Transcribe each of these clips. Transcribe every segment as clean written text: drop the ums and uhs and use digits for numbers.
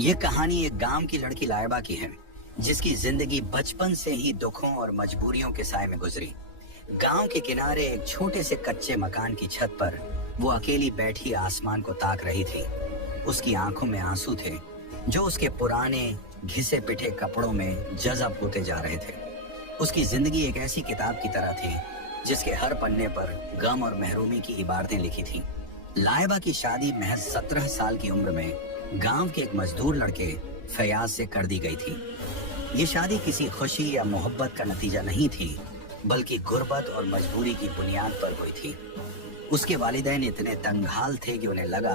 ये कहानी एक गांव की लड़की लाइबा की है, जिसकी जिंदगी बचपन से ही दुखों और मजबूरियों के साए में गुजरी। गांव के किनारे एक छोटे से कच्चे मकान की छत पर वो अकेली बैठी आसमान को ताक रही थी। उसकी आंखों में आंसू थे, जो उसके पुराने घिसे पिटे कपड़ों में जज़ब होते जा रहे थे। उसकी जिंदगी एक ऐसी किताब की तरह थी, जिसके हर पन्ने पर गम और महरूमी की इबारतें लिखी थीं। लाइबा की शादी महज 17 साल की उम्र में गांव के एक मजदूर लड़के फयाज से कर दी गई थी। ये शादी किसी खुशी या मोहब्बत का नतीजा नहीं थी, बल्कि गुर्बत और मजबूरी की बुनियाद पर हुई थी। उसके वालिदैन इतने तंगहाल थे कि उन्हें लगा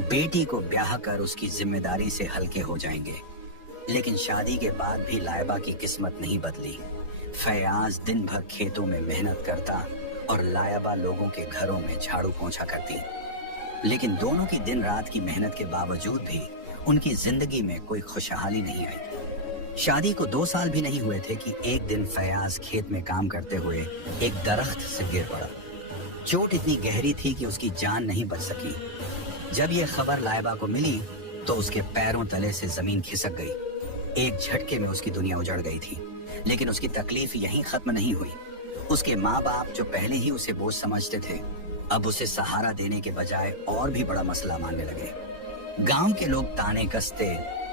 बेटी को ब्याह कर उसकी जिम्मेदारी से हल्के हो जाएंगे। लेकिन शादी के बाद भी लाइबा की किस्मत नहीं बदली। फयाज दिन भर खेतों में मेहनत करता और लाइबा लोगों के घरों में झाड़ू पोंछा करती। लेकिन दोनों की दिन रात की मेहनत के बावजूद भी उनकी जिंदगी में कोई खुशहाली नहीं आई। शादी को 2 साल भी नहीं हुए थे कि एक दिन फयाज खेत में काम करते हुए एक दरख्त से गिर पड़ा। चोट इतनी गहरी थी कि उसकी जान नहीं बच सकी। जब यह खबर लाइबा को मिली तो उसके पैरों तले से जमीन खिसक गई। एक झटके में उसकी दुनिया उजड़ गई थी। लेकिन उसकी तकलीफ यहीं खत्म नहीं हुई। उसके माँ बाप, जो पहले ही उसे बोझ समझते थे, अब उसे सहारा देने के बजाय और भी बड़ा मसला मानने लगे। गांव के लोग ताने कसते,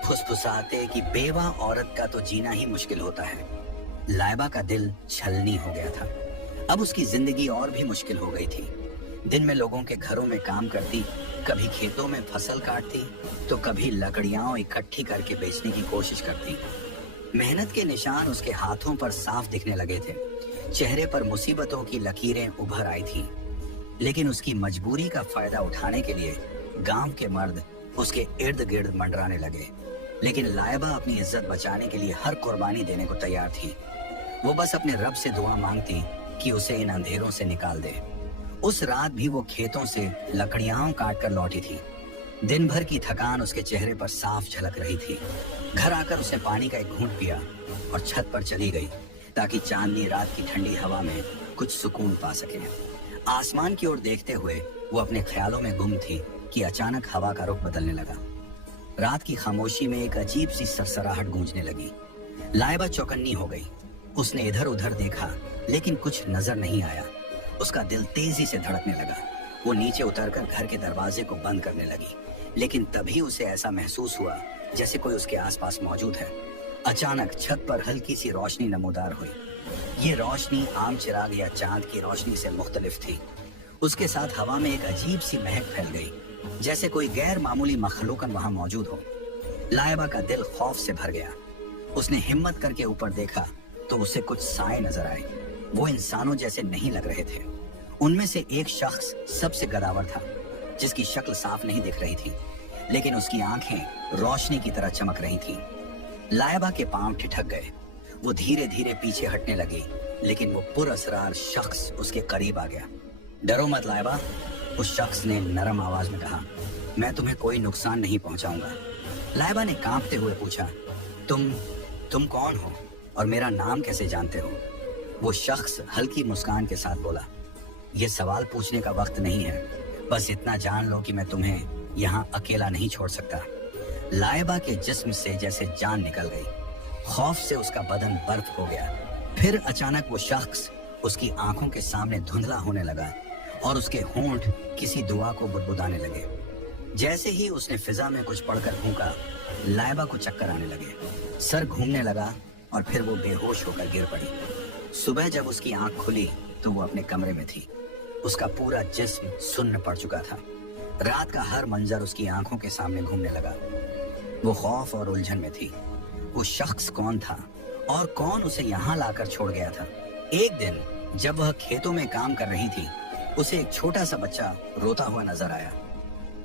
फुसफुसाते कि बेवा औरत का तो जीना ही मुश्किल होता है। लाइबा का दिल छलनी हो गया था। अब उसकी जिंदगी और भी मुश्किल हो गई थी। दिन में लोगों के घरों में काम करती, कभी खेतों में फसल काटती, तो कभी लकड़ियां इकट्ठी करके बेचने की कोशिश करती। मेहनत के निशान उसके हाथों पर साफ दिखने लगे थे। चेहरे पर मुसीबतों की लकीरें उभर आई थी। लेकिन उसकी मजबूरी का फायदा उठाने के लिए गांव के मर्द उसके इर्द गिर्द मंडराने लगे। लेकिन लाइबा अपनी इज्जत बचाने के लिए हर कुर्बानी देने को तैयार थी। वो बस अपने रब से दुआ मांगती कि उसे इन अंधेरों से निकाल दे। उस रात भी वो खेतों से लकड़ियां काट कर लौटी थी। दिन भर की थकान उसके चेहरे पर साफ झलक रही थी। घर आकर उसने पानी का एक घूंट पिया और छत पर चली गई, ताकि चांदनी रात की ठंडी हवा में कुछ सुकून पा सके। आसमान की ओर देखते हुए वो अपने ख्यालों में गुम थी कि अचानक हवा का रुख बदलने लगा। रात की खामोशी में एक अजीब सी सरसराहट गूंजने लगी। लाइबा चौकन्नी हो गई। उसने इधर उधर देखा, लेकिन कुछ नजर नहीं आया। उसका दिल तेजी से धड़कने लगा। वो नीचे उतरकर घर के दरवाजे को बंद करने लगी। लेकिन तभी उसे ऐसा महसूस हुआ जैसे कोई उसके आसपास मौजूद है। अचानक छत पर हल्की सी रोशनी नमूदार हुई। ये रोशनी आम चिराग या चांद की रोशनी से मुख्तलिफ थी। उसके साथ हवा में एक अजीब सी महक फैल गई, जैसे कोई गैर मामूली मखलूकन वहां मौजूद हो। लाइबा का दिल खौफ से भर गया। उसने हिम्मत करके ऊपर देखा तो उसे कुछ साए नजर आए। वो इंसानों जैसे नहीं लग रहे थे। उनमें से एक शख्स सबसे गदावर था, जिसकी शक्ल साफ नहीं दिख रही थी, लेकिन उसकी आंखें रोशनी की तरह चमक रही थीं। लाइबा के पांव ठिठक गए। वो धीरे धीरे पीछे हटने लगी, लेकिन वो पुरअसरार शख्स उसके करीब आ गया। डरो मत लाइबा, उस शख्स ने नरम आवाज में कहा। मैं तुम्हें कोई नुकसान नहीं पहुंचाऊंगा। लाइबा ने कांपते हुए पूछा, तुम कौन हो और मेरा नाम कैसे जानते हो? वो शख्स हल्की मुस्कान के साथ बोला, ये सवाल पूछने का वक्त नहीं है। बस इतना जान लो कि मैं तुम्हें यहाँ अकेला नहीं छोड़ सकता। लाइबा के जिस्म से जैसे जान निकल गई। खौफ से उसका बदन बर्फ हो गया। फिर अचानक वो शख्स उसकी आंखों के सामने धुंधला होने लगा और उसके होंठ किसी दुआ को बुदबुदाने लगे। जैसे ही उसने फिजा में कुछ पढ़कर फूंका, लाइबा को चक्कर आने लगे, सर घूमने लगा और फिर वो बेहोश होकर गिर पड़ी। सुबह जब उसकी आंख खुली तो वो अपने कमरे में थी। उसका पूरा जिस्म सुन्न पड़ चुका था। रात का हर मंजर उसकी आंखों के सामने घूमने लगा। वो खौफ और उलझन में थी। वो शख्स कौन था और कौन उसे यहाँ लाकर छोड़ गया था? एक दिन जब वह खेतों में काम कर रही थी, उसे एक छोटा सा बच्चा रोता हुआ नजर आया।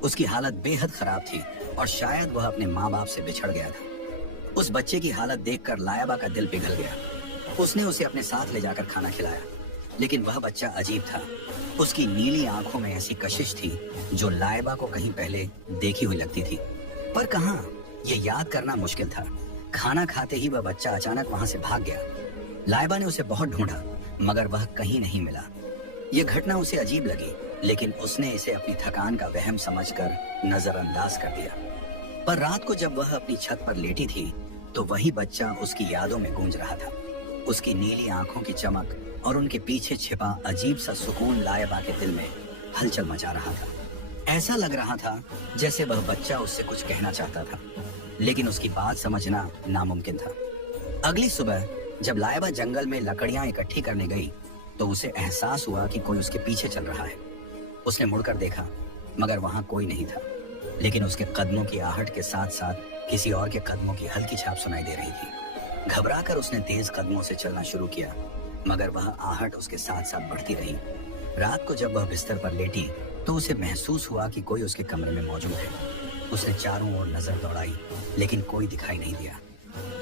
उसकी हालत बेहद खराब थी और शायद वह अपने माँ बाप से बिछड़ गया था। उस बच्चे की हालत देखकर लाइबा का दिल पिघल गया। उसने उसे अपने साथ ले जाकर खाना खिलाया। लेकिन वह बच्चा अजीब था। उसकी नीली आंखों में ऐसी कशिश थी जो लाइबा को कहीं पहले देखी हुई लगती थी। पर कहाँ, ये याद करना मुश्किल था। खाना खाते ही वह बच्चा अचानक वहां से भाग गया। लाइबा ने उसे बहुत ढूंढा, मगर वह कहीं नहीं मिला। यह घटना उसे अजीब लगी, लेकिन उसने इसे अपनी थकान का वहम समझकर नजरअंदाज कर दिया। पर रात को जब वह अपनी छत पर लेटी थी तो वही बच्चा उसकी यादों में गूंज रहा था। उसकी नीली आंखों की चमक और उनके पीछे छिपा अजीब सा सुकून लायबा के दिल में हलचल मचा रहा था। ऐसा लग रहा था जैसे वह बच्चा उससे कुछ कहना चाहता था, लेकिन उसकी बात समझना नामुमकिन था। अगली सुबह जब लायबा जंगल में लकड़ियां इकट्ठी करने गई तो उसे एहसास हुआ कि कोई उसके पीछे चल रहा है। उसने मुड़कर देखा मगर वहां कोई नहीं था, लेकिन उसके कदमों की आहट के साथ साथ किसी और के कदमों की हल्की छाप सुनाई दे रही थी। घबराकर उसने तेज कदमों से चलना शुरू किया, मगर वह आहट उसके साथ साथ बढ़ती रही। रात को जब वह बिस्तर पर लेटी तो उसे महसूस हुआ कि कोई उसके कमरे में मौजूद है। उसने चारों ओर नजर दौड़ाई, लेकिन कोई दिखाई नहीं दिया।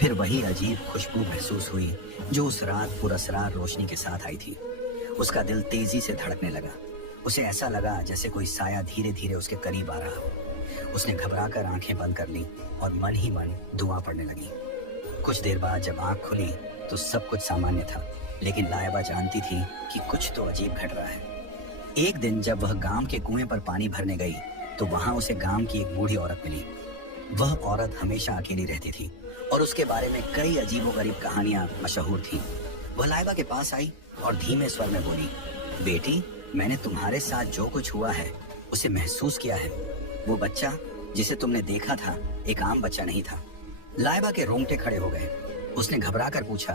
फिर वही अजीब खुशबू महसूस हुई जो उस रात पुरस्कार रोशनी के साथ आई थी। उसका दिल तेजी से धड़कने लगा। उसे ऐसा लगा जैसे कोई साया धीरे धीरे उसके करीब आ रहा हो। उसने घबराकर आंखें बंद कर ली और मन ही मन दुआ पड़ने लगी। कुछ देर बाद जब आंख खुली तो सब कुछ सामान्य था, लेकिन लायबा जानती थी कि कुछ तो अजीब घट रहा है। एक दिन जब वह गांव के कुएं पर पानी भरने गई तो वहां उसे गांव की एक बूढ़ी औरत मिली। वह औरत हमेशा अकेली रहती थी और उसके बारे में कई अजीबोगरीब कहानियां मशहूर थीं। वह लायबा के पास आई और धीमे स्वर में बोली, बेटी, मैंने तुम्हारे साथ जो कुछ हुआ है उसे महसूस किया है। वो बच्चा जिसे तुमने देखा था एक आम बच्चा नहीं था। लायबा के रोंगटे खड़े हो गए। उसने घबराकर पूछा,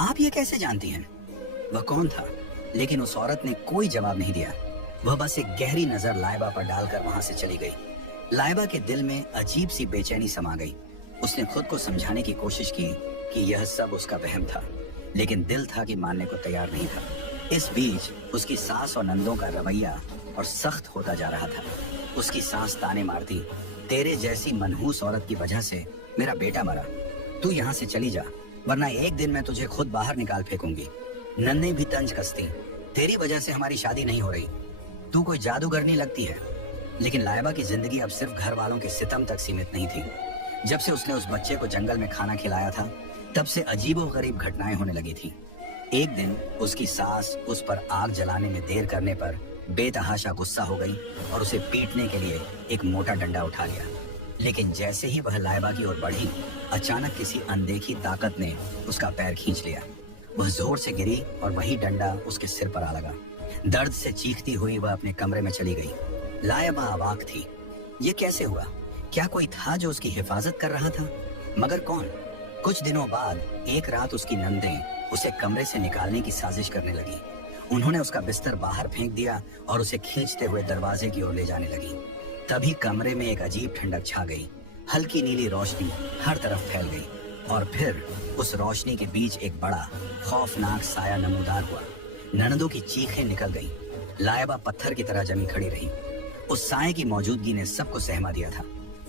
आप ये कैसे जानती हैं? वह कौन था? लेकिन उस औरत ने कोई जवाब नहीं दिया। वह बस एक गहरी नजर लायबा पर डालकर वहां से चली गई। लायबा के दिल में अजीब सी बेचैनी समा गई। उसने खुद को समझाने की कोशिश की कि यह सब उसका वहम था, लेकिन दिल था कि मानने को तैयार नहीं था। इस बीच उसकी सास और नंदों का रवैया और सख्त होता जा रहा था। उसकी सास ताने मारती, तेरे जैसी मनहूस औरत की वजह से मेरा बेटा मरा। तू यहाँ से चली जा, वरना एक दिन मैं तुझे खुद बाहर निकाल फेंकूंगी। नन्हे भी तंज कसती, तेरी वजह से हमारी शादी नहीं हो रही। तू कोई जादूगरनी लगती है। लेकिन लायबा की जिंदगी अब सिर्फ घर वालों के सितम तक सीमित नहीं थी। जब से उसने उस बच्चे को जंगल में खाना खिलाया था, तब से अजीबोगरीब घटनाएं होने लगी थी। एक दिन उसकी सास उस पर आग जलाने में देर करने पर बेतहाशा गुस्सा हो गई और उसे पीटने के लिए एक मोटा डंडा उठा लिया। लेकिन जैसे ही वह लायबा की ओर बढ़ी, अचानक किसी अनदेखी ताकत ने उसका पैर खींच लिया। वह जोर से गिरी और वही डंडा उसके सिर पर आ लगा। दर्द से चीखती हुई वह अपने कमरे में चली गई। लायबा अवाक थी। ये कैसे हुआ? क्या कोई था जो उसकी हिफाजत कर रहा था? मगर कौन? कुछ दिनों बाद एक रात उसकी नंदें उसे कमरे से निकालने की साजिश करने लगी। उन्होंने उसका बिस्तर बाहर फेंक दिया और उसे खींचते हुए दरवाजे की ओर ले जाने लगी। तभी कमरे में एक अजीब ठंडक छा गई। हल्की नीली रोशनी हर तरफ फैल गई और फिर उस रोशनी के बीच एक बड़ा खौफनाक साया नमूदार हुआ। ननदों की चीखें निकल गईं। लायबा पत्थर की तरह जमी खड़ी रही। उस साये की मौजूदगी ने सबको सहमा दिया था।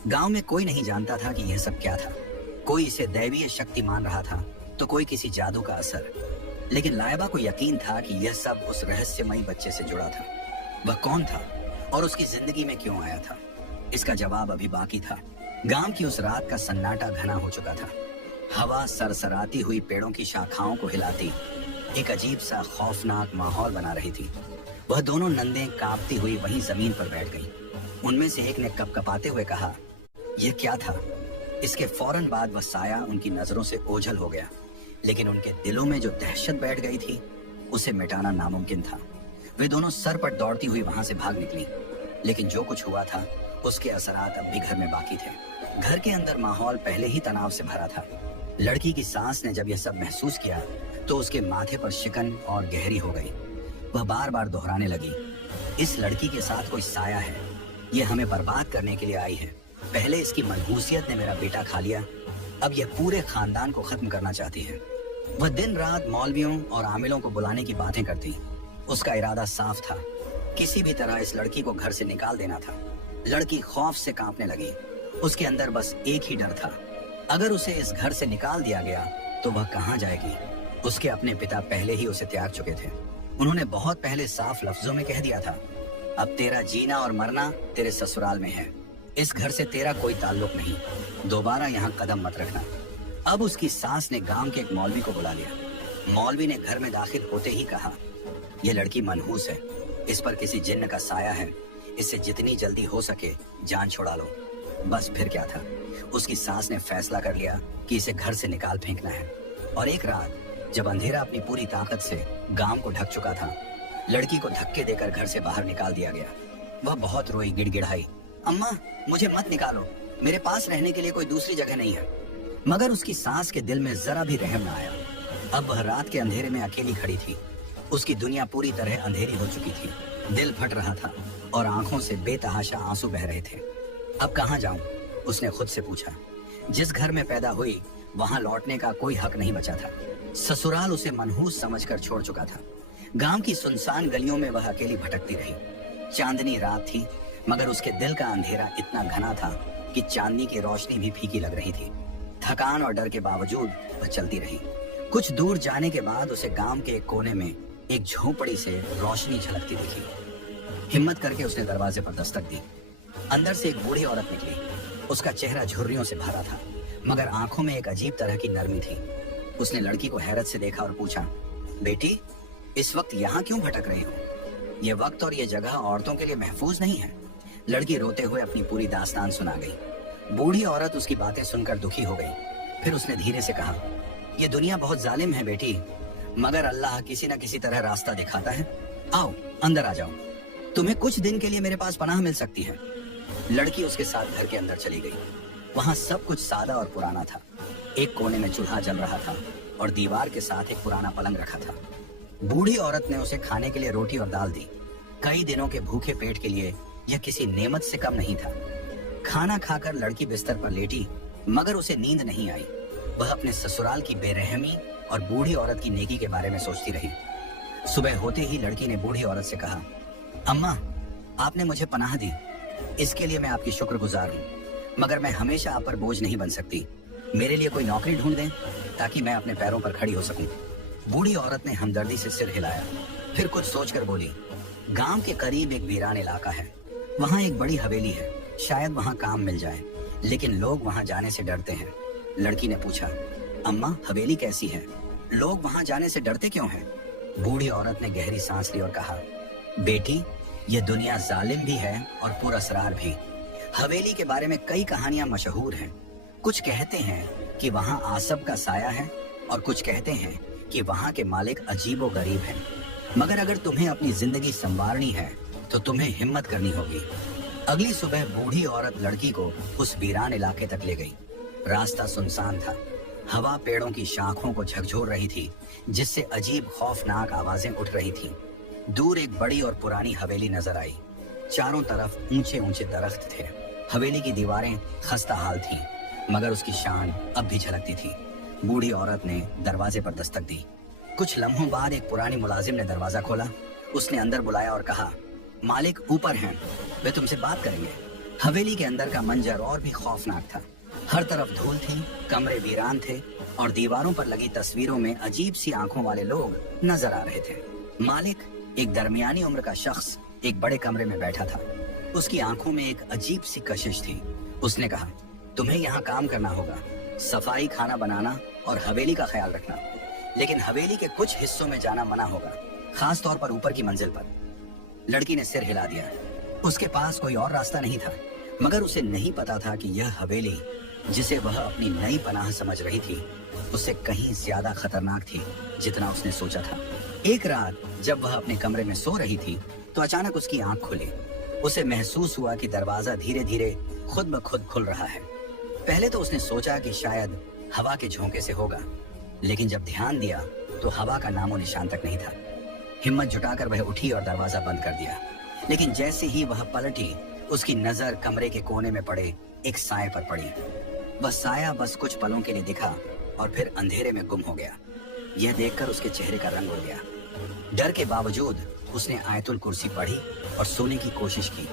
गांव में कोई नहीं जानता था कि यह सब क्या था। कोई इसे दैवीय शक्ति मान रहा था तो कोई किसी जादू का असर। लेकिन लायबा को यकीन था कि यह सब उस रहस्यमयी बच्चे से जुड़ा था। वह कौन था और उसकी जिंदगी में क्यों आया था? इसका जवाब अभी बाकी था। गांव की उस रात का सन्नाटा घना हो चुका था। हवा सरसराती हुई पेड़ों की शाखाओं को हिलाती एक अजीब सा खौफनाक माहौल बना रही थी। वह दोनों नंदें कांपती हुई वहीं जमीन पर बैठ गईं। उनमें से एक ने कपकपाते हुए कहा, यह क्या था? इसके फौरन बाद वह साया उनकी नजरों से ओझल हो गया, लेकिन उनके दिलों में जो दहशत बैठ गई थी उसे मिटाना नामुमकिन था। वे दोनों सरपट दौड़ती हुई वहां से भाग निकली, लेकिन जो कुछ हुआ था उसके असरात अब भी घर में बाकी थे। घर के अंदर माहौल पहले ही तनाव से भरा था। लड़की की सास ने जब यह सब महसूस किया तो उसके माथे पर शिकन और गहरी हो गई। वह बार बार दोहराने लगी, इस लड़की के साथ कोई साया है। यह हमें बर्बाद करने के लिए आई है। पहले इसकी मनहूसियत ने मेरा बेटा खा लिया, अब यह पूरे खानदान को खत्म करना चाहती है। वह दिन रात मौलवियों और आमिलों को बुलाने की बातें करती। उसका इरादा साफ था, किसी भी तरह इस लड़की को घर से निकाल देना था। लड़की खौफ से कांपने लगी। उसके अंदर बस एक ही डर था, अगर उसे इस घर से निकाल दिया गया तो वह कहाँ जाएगी? उसके अपने पिता पहले ही उसे त्याग चुके थे। उन्होंने बहुत पहले साफ लफ्जों में कह दिया था, अब तेरा जीना और मरना तेरे ससुराल में है। इस घर से तेरा कोई ताल्लुक नहीं, दोबारा यहाँ कदम मत रखना। अब उसकी सास ने गांव के एक मौलवी को बुला लिया। मौलवी ने घर में दाखिल होते ही कहा, यह लड़की मनहूस है, इस पर किसी जिन्न का साया है, इससे जितनी जल्दी हो सके जान छुड़ा लो। बस फिर क्या था, उसकी सास ने फैसला कर लिया कि इसे घर से निकाल फेंकना है। और एक रात जब अंधेरा अपनी पूरी ताकत से गांव को ढक चुका था, लड़की को धक्के देकर घर से बाहर निकाल दिया गया। वह बहुत रोई, गिड़गिड़ाई, अम्मा मुझे मत निकालो, मेरे पास रहने के लिए कोई दूसरी जगह नहीं है। मगर उसकी सास के दिल में जरा भी रहम न आया। अब वह रात के अंधेरे में अकेली खड़ी थी। उसकी दुनिया पूरी तरह अंधेरी हो चुकी थी। दिल फट रहा था और आंखों से बेतहाशा आंसू बह रहे थे। अब कहाँ जाऊं? उसने खुद से पूछा। जिस घर में पैदा हुई वहां लौटने का कोई हक नहीं बचा था। ससुराल उसे मनहूस समझकर छोड़ चुका था। गांव की सुनसान गलियों में वह अकेली भटकती रही। चांदनी रात थी, मगर उसके दिल का अंधेरा इतना घना था कि चांदनी की रोशनी भी फीकी लग रही थी। थकान और डर के बावजूद वह चलती रही। कुछ दूर जाने के बाद उसे गांव के एक कोने में एक झोपड़ी से रोशनी झलकती दिखी। हिम्मत करके उसने दरवाजे पर दस्तक दी। अंदर से एक बूढ़ी औरत निकली। उसका चेहरा झुर्रियों से भरा था, मगर आंखों में एक अजीब तरह की नरमी थी। उसने लड़की को हैरत से देखा और पूछा, बेटी इस वक्त यहाँ क्यों भटक रही हो? ये वक्त और ये जगह औरतों के लिए महफूज नहीं है। लड़की रोते हुए अपनी पूरी दास्तान सुना गई। बूढ़ी औरत उसकी बातें सुनकर दुखी हो गई। फिर उसने धीरे से कहा, ये दुनिया बहुत जालिम है बेटी, मगर अल्लाह किसी न किसी तरह रास्ता दिखाता है। आओ अंदर आ जाओ, तुम्हें कुछ दिन के लिए मेरे पास पनाह मिल सकती है। लड़की उसके साथ घर के अंदर चली गई। वहाँ सब कुछ सादा और पुराना था। एक कोने में चूल्हा जल रहा था और दीवार के साथ एक पुराना पलंग रखा था। बूढ़ी औरत ने उसे खाने के लिए रोटी और दाल दी। कई दिनों के भूखे पेट के लिए यह किसी नेमत से कम नहीं था। खाना खाकर लड़की बिस्तर पर लेटी, मगर उसे नींद नहीं आई। वह अपने ससुराल की बेरहमी और बूढ़ी औरत की नेकी के बारे में सोचती रही। सुबह होते ही लड़की ने बूढ़ी औरत से कहा, अम्मा आपने मुझे पनाह दी, इसके लिए मैं आपकी शुक्रगुजार हूँ, मगर मैं हमेशा आप पर बोझ नहीं बन सकती। मेरे लिए कोई नौकरी ढूंढ दें ताकि मैं अपने पैरों पर खड़ी हो सकूं। बूढ़ी औरत ने हमदर्दी से सिर हिलाया, फिर कुछ सोचकर बोली, गांव के करीब एक वीरान इलाका है, वहाँ एक बड़ी हवेली है, शायद वहाँ काम मिल जाए, लेकिन लोग वहाँ जाने से डरते हैं। लड़की ने पूछा, अम्मा हवेली कैसी है? लोग वहाँ जाने से डरते क्यों हैं? बूढ़ी औरत ने गहरी सांस ली और कहा, बेटी ये दुनिया जालिम भी है और पुरअसरार भी। हवेली के बारे में कई कहानियां मशहूर हैं। कुछ कहते हैं कि वहाँ आसब का साया है और कुछ कहते हैं कि वहाँ के मालिक अजीबो गरीब हैं। मगर अगर तुम्हें अपनी जिंदगी संवारनी है तो तुम्हें हिम्मत करनी होगी। अगली सुबह बूढ़ी औरत लड़की को उस वीरान इलाके तक ले गई। रास्ता सुनसान था। हवा पेड़ों की शाखों को झकझोर रही थी, जिससे अजीब खौफनाक आवाजें उठ रही थीं। दूर एक बड़ी और पुरानी हवेली नजर आई। चारों तरफ ऊंचे ऊंचे दरख्त थे। हवेली की दीवारें खस्ता हाल थीं, मगर उसकी शान अब भी झलकती थी। बूढ़ी औरत ने दरवाजे पर दस्तक दी। कुछ लम्हों बाद एक पुरानी मुलाजिम ने दरवाजा खोला। उसने अंदर बुलाया और कहा, मालिक ऊपर हैं, वे तुमसे बात करेंगे। हवेली के अंदर का मंजर और भी खौफनाक था। हर तरफ धूल थी, कमरे वीरान थे और दीवारों पर लगी तस्वीरों में अजीब सी आंखों वाले लोग नजर आ रहे थे। मालिक एक दरमियानी उम्र का शख्स एक बड़े कमरे में बैठा था। उसकी आंखों में एक अजीब सी कशिश थी। उसने कहा, तुम्हें यहाँ काम करना होगा, सफाई, खाना बनाना और हवेली का ख्याल रखना, लेकिन हवेली के कुछ हिस्सों में जाना मना होगा, खास तौर पर ऊपर की मंजिल पर। लड़की ने सिर हिला दिया। उसके पास कोई और रास्ता नहीं था, मगर उसे नहीं पता था कि यह हवेली, जिसे वह अपनी नई पनाह समझ रही थी, उससे कहीं ज्यादा खतरनाक थी जितना उसने सोचा था। एक रात जब वह अपने कमरे में सो रही थी तो अचानक उसकी आंख खुली। उसे महसूस हुआ कि दरवाजा धीरे धीरे खुद ब खुद खुल रहा है। पहले तो उसने सोचा कि शायद हवा के झोंके से होगा, लेकिन जब ध्यान दिया तो हवा का नामो निशान तक नहीं था। हिम्मत जुटाकर वह उठी और दरवाजा बंद कर दिया, लेकिन जैसे ही वह पलटी, उसकी नजर कमरे के कोने में पड़े एक साए पर पड़ी। वह साया बस कुछ पलों के लिए दिखा और फिर अंधेरे में गुम हो गया। यह देखकर उसके चेहरे का रंग उड़ गया। डर के बावजूद उसने आयतुल कुर्सी पढ़ी और सोने की कोशिश की,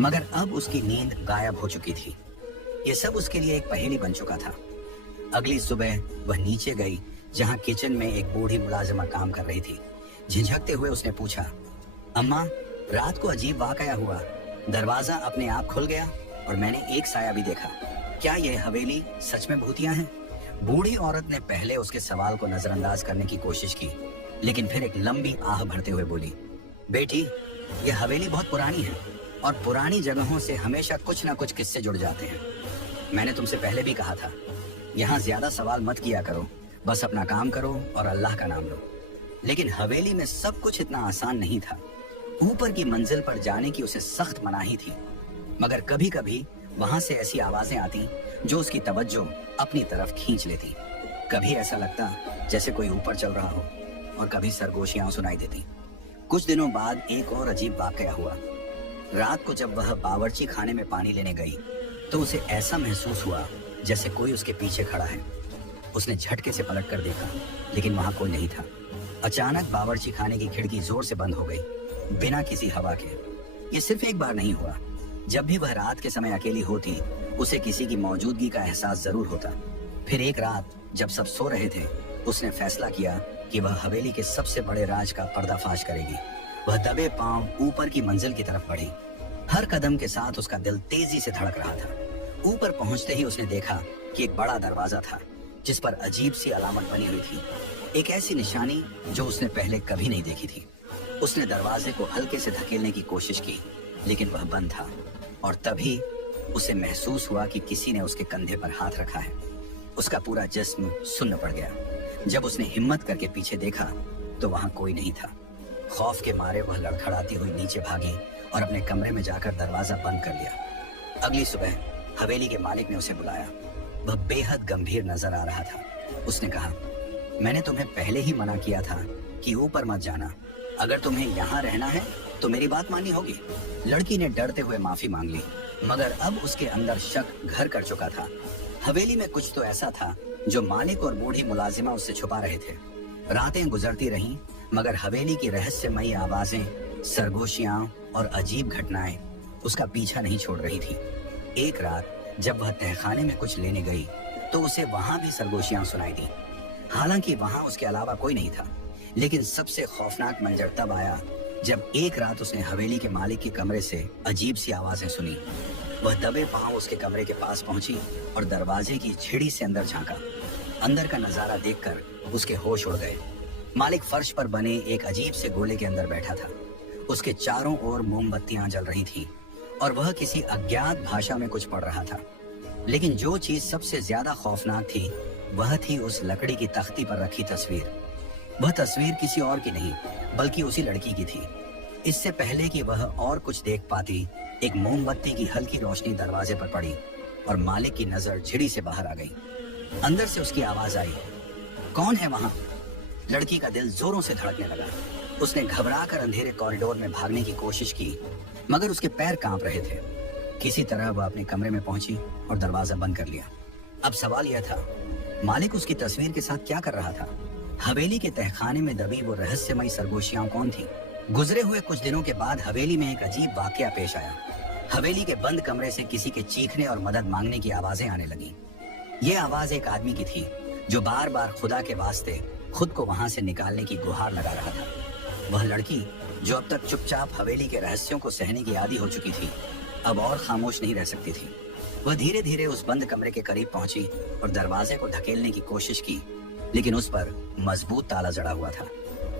मगर अब उसकी नींद गायब हो चुकी थी। यह सब उसके लिए एक पहेली बन चुका था। अगली सुबह वह नीचे गई, जहां किचन में एक बूढ़ी मुलाजिमा काम कर रही थी। झिझकते हुए उसने पूछा, अम्मा रात को अजीब वाकया हुआ, दरवाजा अपने आप खुल गया और मैंने एक साया भी देखा, क्या यह हवेली सच में भूतिया है? बूढ़ी औरत ने पहले उसके सवाल को नजरअंदाज करने की कोशिश की, लेकिन फिर एक लंबी आह भरते हुए बोली, बेटी यह हवेली बहुत पुरानी है और पुरानी जगहों से हमेशा कुछ ना कुछ किस्से जुड़ जाते हैं। मैंने तुमसे पहले भी कहा था, यहाँ ज्यादा सवाल मत किया करो, बस अपना काम करो और अल्लाह का नाम लो। लेकिन हवेली में सब कुछ इतना आसान नहीं था। ऊपर की मंजिल पर जाने की उसे सख्त मनाही थी, मगर कभी कभी वहां से ऐसी आवाजें आती जो उसकी तवज्जो अपनी तरफ खींच लेती। कभी ऐसा लगता जैसे कोई ऊपर चल रहा हो और कभी सरगोशियां सुनाई देती। कुछ दिनों बाद एक और अजीब वाकया हुआ। रात को जब वह बावर्ची खाने में पानी लेने गई तो उसे ऐसा महसूस हुआ जैसे कोई उसके पीछे खड़ा है। उसने झटके से पलट कर देखा, लेकिन वहां कोई नहीं था। अचानक बावर्ची खाने की खिड़की जोर से बंद हो गई, बिना किसी हवा के। ये सिर्फ एक बार नहीं हुआ। जब भी वह रात के समय अकेली होती, उसे किसी की मौजूदगी का एहसास जरूर होता। फिर एक रात जब सब सो रहे थे, उसने फैसला किया कि वह हवेली के सबसे बड़े राज का पर्दाफाश करेगी। वह दबे पांव ऊपर की मंजिल की तरफ बढ़ी। हर कदम के साथ उसका दिल तेजी से धड़क रहा था। ऊपर पहुंचते ही उसने देखा कि एक बड़ा दरवाजा था जिस पर अजीब सी अलामत बनी हुई थी, एक ऐसी निशानी जो उसने पहले कभी नहीं देखी थी। उसने दरवाजे को हल्के से धकेलने की कोशिश की, लेकिन वह बंद था। और तभी उसे महसूस हुआ कि किसी ने उसके कंधे पर हाथ रखा है। उसका पूरा जिस्म सुन्न पड़ गया। जब उसने हिम्मत करके पीछे देखा तो वहां कोई नहीं था। खौफ के मारे वह लड़खड़ाती हुई नीचे भागी और अपने कमरे में जाकर दरवाजा बंद कर लिया। अगली सुबह हवेली के मालिक ने उसे बुलाया। वह बेहद गंभीर नजर आ रहा था। उसने कहा, मैंने तुम्हें पहले ही मना किया था कि ऊपर मत जाना। अगर तुम्हें यहाँ रहना है तो मेरी बात माननी होगी। लड़की ने डरते हुए माफी मांग ली, मगर अब उसके अंदर शक घर कर चुका था। हवेली में कुछ तो ऐसा था जो मालिक और बूढ़ी मुलाजिमा उससे छुपा रहे थे। रातें गुजरती रहीं, मगर हवेली की रहस्यमयी आवाजें, सरगोशियां और अजीब घटनाएं उसका पीछा नहीं छोड़ रही थी। एक रात जब वह तहखाने में कुछ लेने गई तो उसे वहां भी सरगोशियां सुनाई दी। हालांकि वहां उसके अलावा कोई नहीं था, लेकिन सबसे खौफनाक मंजर तब आया जब एक रात उसने हवेली के मालिक के कमरे से अजीब सी आवाजें सुनी। वह दबे पांव उसके कमरे के पास पहुंची और दरवाजे की झिड़ी से अंदर झांका। अंदर का नजारा देखकर उसके होश उड़ गए। मालिक फर्श पर बने एक अजीब से गोले के अंदर बैठा था। उसके चारों ओर मोमबत्तियां जल रही थीं और वह किसी अज्ञात भाषा में कुछ पढ़ रहा था। लेकिन जो चीज सबसे ज्यादा खौफनाक थी वह थी उस लकड़ी की तख्ती पर रखी तस्वीर। वह तस्वीर किसी और की नहीं बल्कि उसी लड़की की थी। इससे पहले कि वह और कुछ देख पाती, एक मोमबत्ती की हल्की रोशनी दरवाजे पर पड़ी और मालिक की नजर झिड़ी से बाहर आ गई। अंदर से उसकी आवाज आई, कौन है वहां? लड़की का दिल जोरों से धड़कने लगा। उसने घबराकर अंधेरे कॉरिडोर में भागने की कोशिश की, मगर उसके पैर कांप रहे थे। किसी तरह वह अपने कमरे में पहुंची और दरवाजा बंद कर लिया। अब सवाल यह था, मालिक उसकी तस्वीर के साथ क्या कर रहा था? हवेली के तहखाने में दबी वो रहस्यमयी सरगोशियां कौन थी? गुजरे हुए कुछ दिनों के बाद हवेली में एक अजीब वाकया पेश आया। हवेली के बंद कमरे से किसी के चीखने और मदद मांगने की आवाजें आने लगी। ये आवाज एक आदमी की थी जो बार बार खुदा के वास्ते खुद को वहां से निकालने की गुहार लगा रहा था। वह लड़की जो अब तक चुपचाप हवेली के रहस्यों को सहने की आदी हो चुकी थी, अब और खामोश नहीं रह सकती थी। वह धीरे धीरे उस बंद कमरे के करीब पहुंची और दरवाजे को धकेलने की कोशिश की, लेकिन उस पर मजबूत ताला जड़ा हुआ था।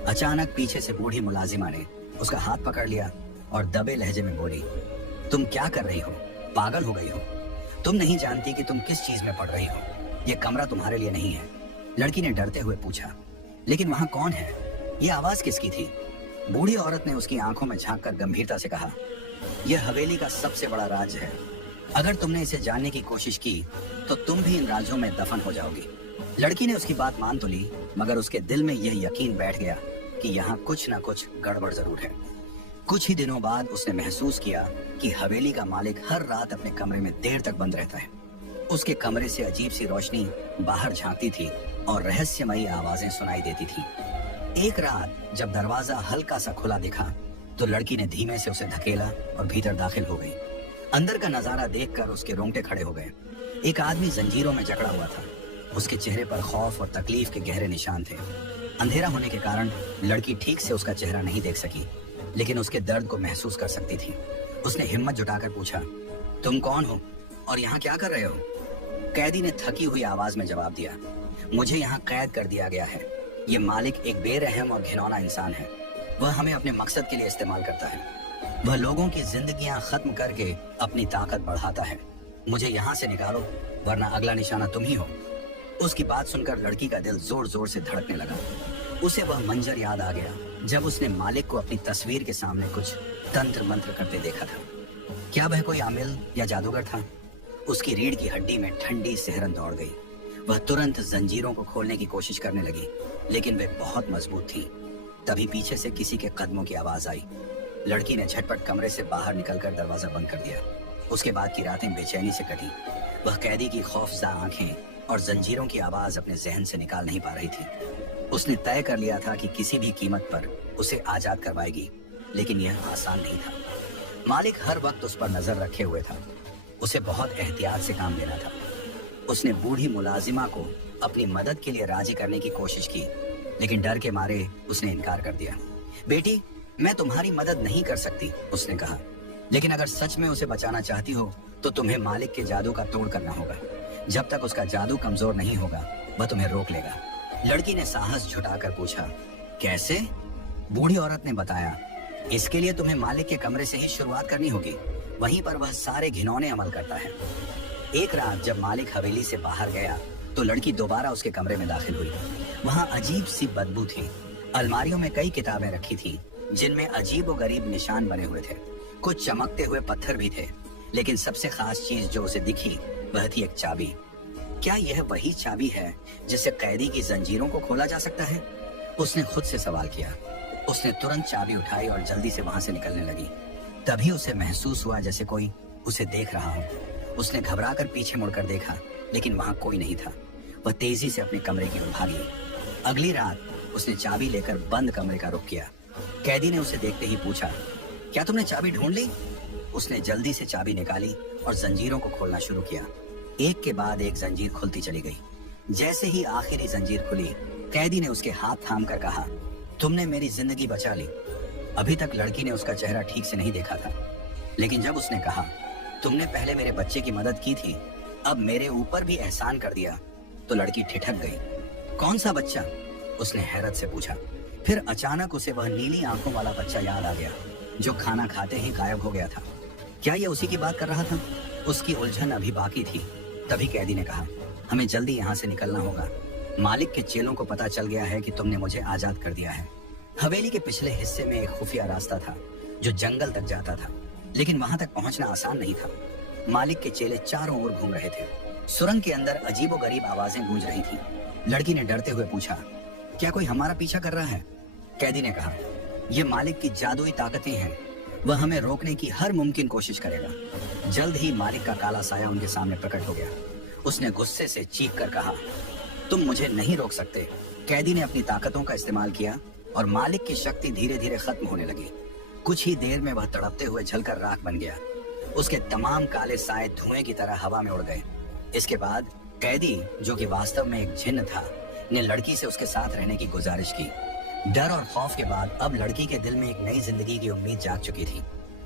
अचानक पीछे से बूढ़ी मुलाजिमा ने उसका हाथ पकड़ लिया और दबे लहजे में बोली, तुम क्या कर रही हो? पागल हो गई हो? तुम नहीं जानती कि तुम किस चीज में पड़ रही हो? ये कमरा तुम्हारे लिए नहीं है। लड़की ने डरते हुए पूछा, लेकिन वहां कौन है? ये आवाज किसकी थी? बूढ़ी औरत ने उसकी आंखों में झांककर गंभीरता से कहा, यह हवेली का सबसे बड़ा राज है। अगर तुमने इसे जानने की कोशिश की तो तुम भी इन राजों में दफन हो जाओगी। लड़की ने उसकी बात मान तो ली, मगर उसके दिल में यह यकीन बैठ गया कि यहाँ कुछ न कुछ गड़बड़ जरूर है। कुछ ही दिनों बाद उसने महसूस किया कि हवेली का मालिक हर रात अपने कमरे में देर तक बंद रहता है। उसके कमरे से अजीब सी रोशनी बाहर झांकती थी और रहस्यमयी आवाजें सुनाई देती थी। एक रात जब दरवाजा हल्का सा खुला दिखा तो लड़की ने धीमे से उसे धकेला और भीतर दाखिल हो गई। अंदर का नजारा देखकर उसके रोंगटे खड़े हो गए। एक आदमी जंजीरों में जकड़ा हुआ था। उसके चेहरे पर खौफ और तकलीफ के गहरे निशान थे। अंधेरा होने के कारण लड़की ठीक से उसका चेहरा नहीं देख सकी, लेकिन उसके दर्द को महसूस कर सकती थी। उसने हिम्मत जुटाकर पूछा, तुम कौन हो और यहाँ क्या कर रहे हो? कैदी ने थकी हुई आवाज में जवाब दिया, मुझे यहाँ कैद कर दिया गया है। ये मालिक एक बेरहम और घिनौना इंसान है। वह हमें अपने मकसद के लिए इस्तेमाल करता है। वह लोगों की जिंदगियां खत्म करके अपनी ताकत बढ़ाता है। मुझे यहाँ से निकालो, वरना अगला निशाना तुम ही हो। उसकी बात सुनकर लड़की का दिल जोर जोर से धड़कने लगा। उसे वह मंजर याद आ गया जब उसने मालिक को अपनी तस्वीर के सामने कुछ तंत्र मंत्र करते देखा था। क्या वह कोई आमिल या जादूगर था? उसकी रीढ़ की हड्डी में ठंडी सिहरन दौड़ गई। वह तुरंत जंजीरों को खोलने की कोशिश करने लगी, लेकिन वे बहुत मजबूत थी। तभी पीछे से किसी के कदमों की आवाज आई। लड़की ने झटपट कमरे से बाहर निकलकर दरवाजा बंद कर दिया। उसके बाद की रातें बेचैनी से कटी। वह कैदी की खौफज़दा आंखें और जंजीरों की आवाज अपने जहन से निकाल नहीं पा रही थी। उसने तय कर लिया था कि किसी भी कीमत पर उसे आजाद करवाएगी, लेकिन यह आसान नहीं था। मालिक हर वक्त उस पर नजर रखे हुए था। उसे बहुत एहतियात से काम लेना था। उसने बूढ़ी मुलाजिमा को अपनी मदद के लिए राजी करने की कोशिश की, लेकिन डर के मारे उसने इनकार कर दिया। बेटी, मैं तुम्हारी मदद नहीं कर सकती, उसने कहा, लेकिन अगर सच में उसे बचाना चाहती हो तो तुम्हें मालिक के जादू का तोड़ करना होगा। जब तक उसका जादू कमजोर नहीं होगा, वह तुम्हें रोक लेगा। लड़की ने साहस जुटाकर पूछा, कैसे? बूढ़ी औरत ने बताया, इसके लिए तुम्हें मालिक के कमरे से ही शुरुआत करनी होगी। वहीं पर वह सारे घिनौने अमल करता है। एक रात जब मालिक हवेली से बाहर गया तो लड़की दोबारा उसके कमरे में दाखिल हुई। वहाँ अजीब सी बदबू थी। अलमारियों में कई किताबें रखी थी, जिनमें अजीब और गरीब निशान बने हुए थे। कुछ चमकते हुए पत्थर भी थे, लेकिन सबसे खास चीज जो उसे दिखी वह थी एक चाबी। क्या यह वही चाबी है जिससे कैदी की जंजीरों को खोला जा सकता है? उसने खुद से सवाल किया। उसने तुरंत चाबी उठाई और जल्दी से वहां से निकलने लगी। तभी उसे महसूस हुआ जैसे कोई उसे देख रहा हो। उसने घबराकर पीछे मुड़कर देखा, लेकिन वहां कोई नहीं था। वह तेजी से अपने कमरे की ओर भागी। अगली रात उसने चाबी लेकर बंद कमरे का रुख किया। कैदी ने उसे देखते ही पूछा, क्या तुमने चाबी ढूंढ ली? उसने जल्दी से चाबी निकाली और जंजीरों को खोलना शुरू किया। एक के बाद एक जंजीर खुलती चली गई। जैसे ही आखिरी जंजीर खुली, कैदी ने उसके हाथ थाम कर कहा, तुमने मेरी जिंदगी बचा ली। अभी तक लड़की ने उसका चेहरा ठीक से नहीं देखा था, लेकिन जब उसने कहा, तुमने पहले मेरे बच्चे की मदद की थी, अब मेरे ऊपर भी एहसान कर दिया, तो लड़की ठिठक गई। कौन सा बच्चा? उसने हैरत से पूछा। फिर अचानक उसे वह नीली आंखों वाला बच्चा याद आ गया, जो खाना खाते ही गायब हो गया था। क्या यह उसी की बात कर रहा था? उसकी उलझन अभी बाकी थी। तभी कैदी ने कहा, हमें जल्दी यहाँ से निकलना होगा। मालिक के चेलों को पता चल गया है कि तुमने मुझे आजाद कर दिया है। हवेली के पिछले हिस्से में एक खुफिया रास्ता था जो जंगल तक जाता था, लेकिन वहां तक पहुंचना आसान नहीं था। मालिक के चेले चारों ओर घूम रहे थे। सुरंग के अंदर अजीबोगरीब आवाजें गूंज रही थी। लड़की ने डरते हुए पूछा, क्या कोई हमारा पीछा कर रहा है? कैदी ने कहा, ये मालिक की जादुई ताकतें हैं। वह हमें रोकने की हर मुमकिन कोशिश करेगा। जल्द ही मालिक का काला साया उनके सामने प्रकट हो गया। उसने गुस्से से चीख कर कहा, तुम मुझे नहीं रोक सकते। कैदी ने अपनी ताकतों का इस्तेमाल किया और मालिक की शक्ति धीरे धीरे खत्म होने लगी। कुछ ही देर में वह तड़पते हुए जलकर राख बन गया। उसके तमाम काले साए धुएं की तरह हवा में उड़ गए। इसके बाद कैदी, जो कि वास्तव में एक जिन्न था, ने लड़की से उसके साथ रहने की गुजारिश की। डर और खौफ के बाद अब लड़की के दिल में एक नई जिंदगी की उम्मीद जाग चुकी थी।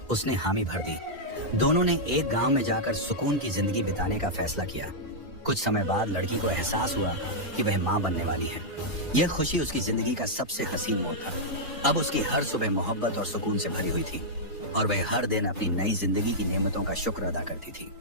उसने हामी भर दी। दोनों ने एक गांव में जाकर सुकून की जिंदगी बिताने का फैसला किया। कुछ समय बाद लड़की को एहसास हुआ कि वह मां बनने वाली है। यह खुशी उसकी जिंदगी का सबसे हसीन मोड़ था। अब उसकी हर सुबह मोहब्बत और सुकून से भरी हुई थी, और वह हर दिन अपनी नई जिंदगी की नेमतों का शुक्र अदा करती थी।